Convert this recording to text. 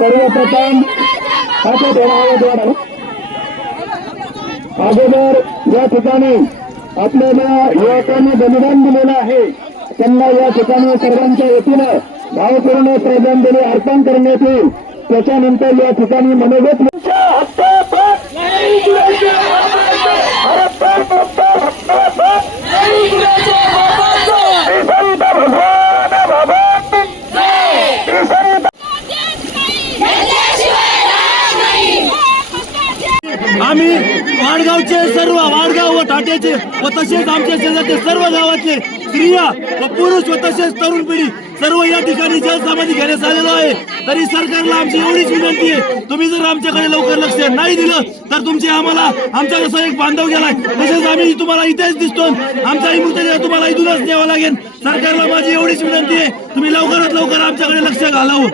सर्वप्रथम हातात येणार अगोदर या ठिकाणी आपल्याला युवकांना बलिदान दिलेलं आहे त्यांना या ठिकाणी सर्वांच्या वतीनं भावपूर्ण श्रद्धांजली अर्पण करण्यात येईल. त्याच्यानंतर या ठिकाणी मनोगत आम्ही वाडगावचे सर्व वाडगाव व टाट्याचे व तसेच आमच्या शेजारचे सर्व गावातले स्त्रिया व पुरुष व तसेच तरुण पिढी सर्व या ठिकाणी जलसमाधी घेण्यास आलेलो आहे. तरी सरकारला आमची एवढीच विनंती आहे. तुम्ही जर आमच्याकडे लवकर लक्ष नाही दिलं तर तुमचे आम्हाला आमचा कसा एक बांधव गेलाय. तसेच आम्ही तुम्हाला इथेच दिसतो. आमचा मृतदेह तुम्हाला इथूनच न्यावा लागेल. सरकारला माझी एवढीच विनंती आहे. तुम्ही लवकरात लवकर आमच्याकडे लक्ष घालावं.